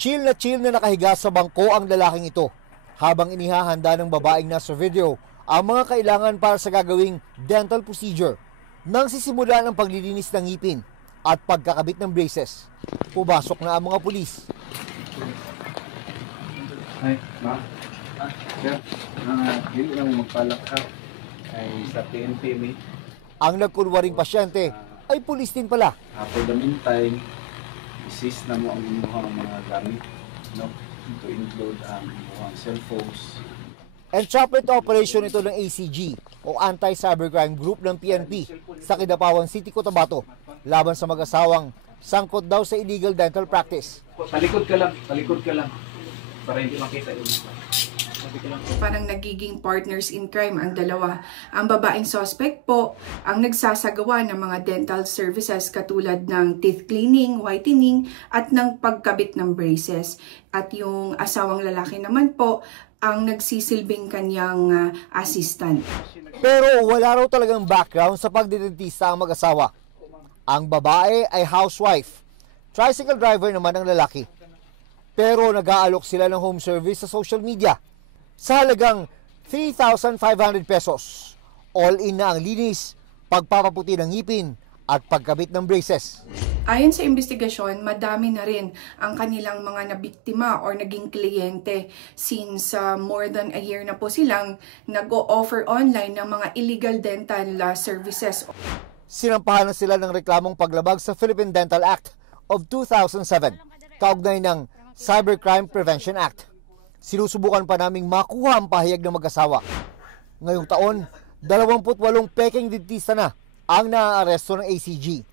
Chill na nakahiga sa bangko ang lalaking ito habang inihahanda ng babaeng nasa video ang mga kailangan para sa gagawing dental procedure. Nang sisimula ng paglilinis ng ngipin at pagkakabit ng braces, pumasok na ang mga pulis. Ay, ma. Sir, hindi na mo magpalak ka. Ay, sa PNP, may. Ang nagkunwaring pasyente ay pulis din pala. For the meantime, assist na mo ang inyong mga gamit, no? To include ang inyong cellphones. Entrapment operation ito ng ACG o Anti-Cybercrime Group ng PNP sa Kidapawan City, Cotabato laban sa mag-asawang sangkot daw sa illegal dental practice. Palikod ka lang para hindi makita yun. Parang nagiging partners in crime ang dalawa. Ang babaeng suspect po ang nagsasagawa ng mga dental services katulad ng teeth cleaning, whitening at ng pagkabit ng braces. At yung asawang lalaki naman po ang nagsisilbing kanyang assistant. Pero wala raw talagang background sa pagdidentista ang mag-asawa. Ang babae ay housewife. Tricycle driver naman ang lalaki. Pero nag-aalok sila ng home service sa social media sa halagang 3,500 pesos. All in na ang linis, pagpapaputi ng ngipin at pagkabit ng braces. Ayon sa investigasyon, madami na rin ang kanilang mga nabiktima or naging kliyente since more than a year na po silang nag-o-offer online ng mga illegal dental services. Sinampahan na sila ng reklamong paglabag sa Philippine Dental Act of 2007, kaugnay ng Cybercrime Prevention Act. Sinusubukan pa naming makuha ang pahayag ng mag-asawa. Ngayong taon, 28 peking dentista na ang naaaresto ng ACG.